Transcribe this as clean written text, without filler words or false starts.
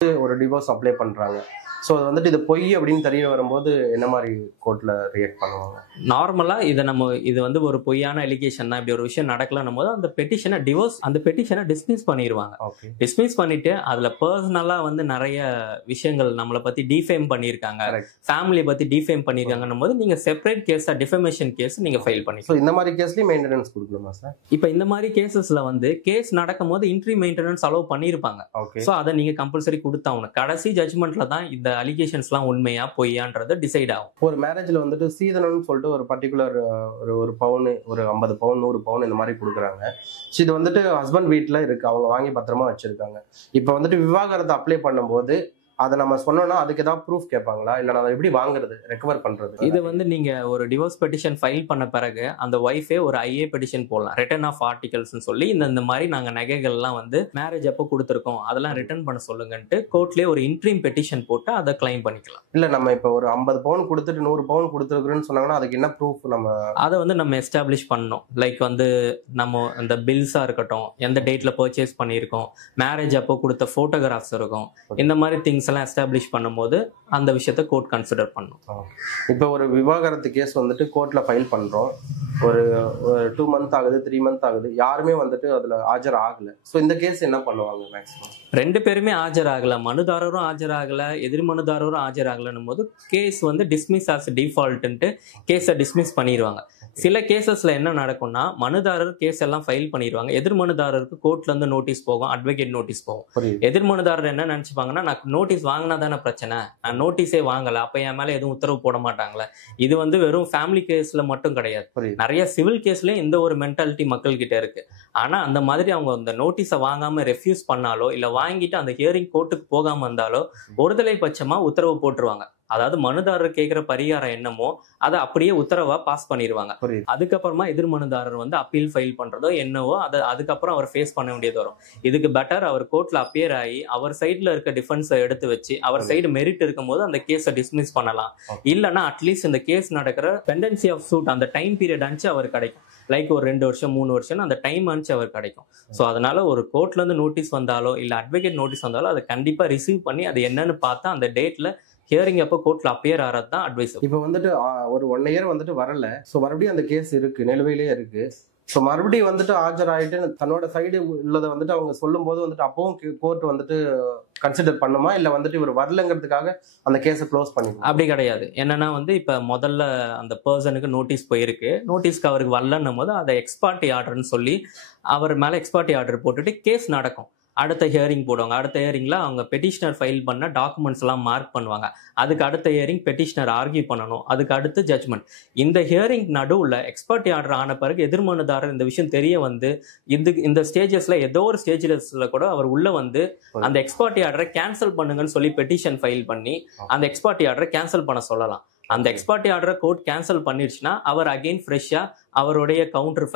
ஒரு divorce apply பண்றாங்க. So அது வந்துட்டு இது பொய் அப்படின்னு தெரிய வரும்போது என்ன மாதிரி கோர்ட்ல ரியாக்ட் பண்ணுவாங்க? நார்மலா இது வந்து ஒரு பொய்யான அலிகேஷன் தான், இப்படி ஒரு விஷயம் நடக்கலன்னும் போது அந்த பெட்டிஷனை டிஸ்மிஸ் பண்ணிடுவாங்க. ஓகே. டிஸ்மிஸ் பண்ணிட்டு அதுல பர்சனலா வந்து நிறைய விஷயங்கள் நம்மளை பத்தி டிஃபேம் பண்ணியிருக்காங்க, கரெக்ட். ஃபேமிலியை பத்தி டிஃபேம் பண்ணியிருக்காங்கன்னும் போது நீங்க செப்பரேட் கேஸா டிஃபமேஷன் கேஸ் நீங்க ஃபைல் ஸோ பண்ணிக்கலாம். இந்த மாதிரி கேஸ்லயும் மெயின்டெனன்ஸ் கொடுக்கணுமா சார்? இப்ப இந்த மாதிரி கேசஸ்ல வந்து கேஸ் நடக்கும் போது இன்ட்ரி மெயின்டெனன்ஸ் அலோவ் பண்ணியிருப்பாங்க. ஓகே. சோ அதை நீங்க கம்பல்சரி கொடுத்தாகணும். கடைசி ஜட்மெண்ட்ல தான் இந்த அலிகேஷன்ஸ்லாம் உண்மையா பொய்யான்றது டிசைட் ஆகும். ஒரு மேரேஜ்ல வந்துட்டு சீதனம்னு சொல்லிட்டு ஒரு பர்டிகுலர் ஒரு பவுன், ஒரு 50 பவுன் 100 பவுன் இந்த மாதிரி கொடுக்குறாங்க. ஸோ இது வந்துட்டு ஹஸ்பண்ட் வீட்டில் இருக்கு, அவங்க வாங்கி பத்திரமா வச்சிருக்காங்க. இப்போ வந்துட்டு விவாகரத்தை அப்ளை பண்ணும்போது அதை நம்ம சொன்னோம்னா அதுக்கு ஏதாவது ப்ரூஃப் கேட்பாங்களா, இல்லை நான் அதை எப்படி வாங்குறது, ரெக்கவர் பண்றது? இது வந்து நீங்க ஒரு டிவோர்ஸ் பெட்டிஷன் ஃபைல் பண்ண பிறகு அந்த ஒய்ஃபே ஒரு ஐஏ பெட்டிஷன் போடலாம், ரிட்டர்ன் ஆஃப் ஆர்டிகல்ஸ் சொல்லி இந்த மாதிரி நாங்க நகைகள்லாம் வந்து மேரேஜ் அப்போ கொடுத்துருக்கோம், அதெல்லாம் ரிட்டர்ன் பண்ண சொல்லுங்கன்ட்டு கோர்ட்லயே ஒரு இன்ட்ரீம் பெட்டிஷன் போட்டு அதை கிளைம் பண்ணிக்கலாம். இல்லை நம்ம இப்போ ஒரு 50 பவுன் கொடுத்துட்டு 100 பவுன் கொடுத்துருக்குறோன்னு சொன்னாங்கன்னா அதுக்கு என்ன ப்ரூஃப்? அதை வந்து நம்ம எஸ்டாப்ளிஷ் பண்ணணும். லைக் வந்து நம்ம அந்த பில்ஸா இருக்கட்டும், எந்த டேட்ல பர்ச்சேஸ் பண்ணியிருக்கோம், மேரேஜ் அப்போ கொடுத்த போட்டோகிராஃப்ஸ் இருக்கும், இந்த மாதிரி திங்ஸ் எல்லாம் எஸ்டாப்ளிஷ் பண்ணும்போது அந்த விஷயத்தை கோர்ட் கன்சிடர் பண்ணும். இப்போ ஒரு விவாகரத்து கேஸ் வந்துட்டு கோர்ட்ல ஃபைல் பண்றோம், ஒரு 2 மந்த் ஆகுது, 3 மந்த் ஆகுது, யாருமே வந்துட்டு அதுல ஆஜர் ஆகல. ஸோ இந்த கேஸ் என்ன பண்ணுவாங்க? மேக்ஸிமம் 2 பேருமே ஆஜராகல, மனுதாரரும் ஆஜராகல, எதிர் மனுதாரரும் ஆஜராகலன்னும் போது கேஸ் வந்து டிஸ்மிஸ் ஆஸ் டிஃபால்ட்ன்ட்டு கேஸை டிஸ்மிஸ் பண்ணிடுவாங்க. சில கேசஸ்ல என்ன நடக்கும்னா, மனுதாரர் கேஸ் எல்லாம் ஃபைல் பண்ணிடுவாங்க, எதிர் மனுதாரருக்கு கோர்ட்ல இருந்து நோட்டீஸ் போகும், அட்வொகேட் நோட்டீஸ் போகும். எதிர் மனுதாரர் என்ன நினைச்சுப்பாங்கன்னா, நான் நோட்டீஸ் வாங்கினா தானே பிரச்சனை, நான் நோட்டீஸே வாங்கல, அப்ப என் மேல எதுவும் உத்தரவு போட மாட்டாங்களே. இது வந்து வெறும் ஃபேமிலி கேஸ்ல மட்டும் கிடையாது, நிறைய சிவில் கேஸ்லயும் இந்த ஒரு மென்டாலிட்டி மக்கள் கிட்ட இருக்கு. ஆனா அந்த மாதிரி அவங்க அந்த நோட்டீஸை வாங்காம ரெஃப்யூஸ் பண்ணாலோ இல்ல வாங்கிட்டு அந்த ஹியரிங் கோர்ட்டுக்கு போகாம இருந்தாலோ ஒருதலை பட்சமா உத்தரவு போட்டுருவாங்க. அதாவது மனுதாரர் கேட்கிற பரிகாரம் என்னமோ அதை அப்படியே உத்தரவா பாஸ் பண்ணிடுவாங்க. அதுக்கப்புறமா எதிர் மனுதாரர் வந்து அப்பீல் ஃபைல் பண்றதோ என்னவோ அதுக்கப்புறம் அவர் ஃபேஸ் பண்ண வேண்டியது வரும். இதுக்கு பெட்டர் அவர் கோர்ட்ல அப்பியர் ஆகி அவர் சைட்ல இருக்க டிஃபென்ஸை எடுத்து வச்சு அவர் சைடு மெரிட் இருக்கும் போது அந்த கேஸை டிஸ்மிஸ் பண்ணலாம். இல்லைன்னா அட்லீஸ்ட் இந்த கேஸ் நடக்கிற பெண்டன்சி ஆஃப் சூட் அந்த டைம் பீரியட் அனுப்பிச்சு அவர் கிடைக்கும். லைக் ஒரு 2 வருஷம் 3 வருஷம் அந்த டைம் அனுப்பிச்சு அவர் கிடைக்கும். ஸோ அதனால ஒரு கோர்ட்ல இருந்து நோட்டீஸ் வந்தாலோ இல்ல அட்வொகேட் நோட்டீஸ் வந்தாலோ அதை கண்டிப்பா ரிசீவ் பண்ணி அது என்னன்னு பார்த்தா அந்த டேட்ல ஹியரிங் அப்போ கோர்ட்ல அப்பியர் ஆறது தான் அட்வைஸ். இப்போ வந்துட்டு ஒரு 1 இயர் வந்துட்டு வரல, ஸோ மறுபடியும் அந்த கேஸ் இருக்கு, நிலுவையிலே இருக்கு. ஸோ மறுபடியும் வந்துட்டு ஆஜராயிட்டு தன்னோட சைடு உள்ளதை வந்துட்டு அவங்க சொல்லும் போது வந்துட்டு அப்பவும் கோர்ட் வந்துட்டு கன்சிடர் பண்ணுமா, இல்லை வந்துட்டு இவர் வரலங்கிறதுக்காக அந்த கேஸை க்ளோஸ் பண்ணிடுமா? அப்படி கிடையாது. என்னன்னா வந்து இப்ப முதல்ல அந்த பர்சனுக்கு நோட்டீஸ் போயிருக்கு, நோட்டீஸ்க்கு அவருக்கு வரலன்னும் போது அதை எக்ஸ்பார்ட்டி ஆர்டர்னு சொல்லி அவர் மேல எக்ஸ்பார்ட்டி ஆர்டர் போட்டுட்டு கேஸ் நடக்கும். அடுத்த ஹியரிங் போடுவாங்க. அடுத்த ஹியரிங்ல அவங்க பெட்டிஷனர் ஃபைல் பண்ண டாக்குமெண்ட்ஸ் எல்லாம் மார்க் பண்ணுவாங்க. அதுக்கு அடுத்த ஹியரிங் பெட்டிஷனர் ஆர்கியூ பண்ணணும், அதுக்கு அடுத்து ஜட்மெண்ட். இந்த ஹியரிங் நடுவுல எக்ஸ்பர்ட்டி ஆர்டர் ஆன பிறகு எதிர்மனுதாரர் இந்த விஷயம் தெரிய வந்து இந்த ஸ்டேஜஸ்ல ஏதோ ஒரு ஸ்டேஜஸ்ல கூட அவர் உள்ள வந்து அந்த எக்ஸ்பர்ட்டி ஆர்டரை கேன்சல் பண்ணுங்கன்னு சொல்லி பெட்டிஷன் ஃபைல் பண்ணி அந்த எக்ஸ்பர்ட்டி ஆர்டரை கேன்சல் பண்ண சொல்லலாம். அந்த எக்ஸ்பர்ட்டி ஆர்டரை கோர்ட் கேன்சல் பண்ணிடுச்சுன்னா அவர் அகைன் ஃப்ரெஷ்ஷா அவருடைய கவுண்டர்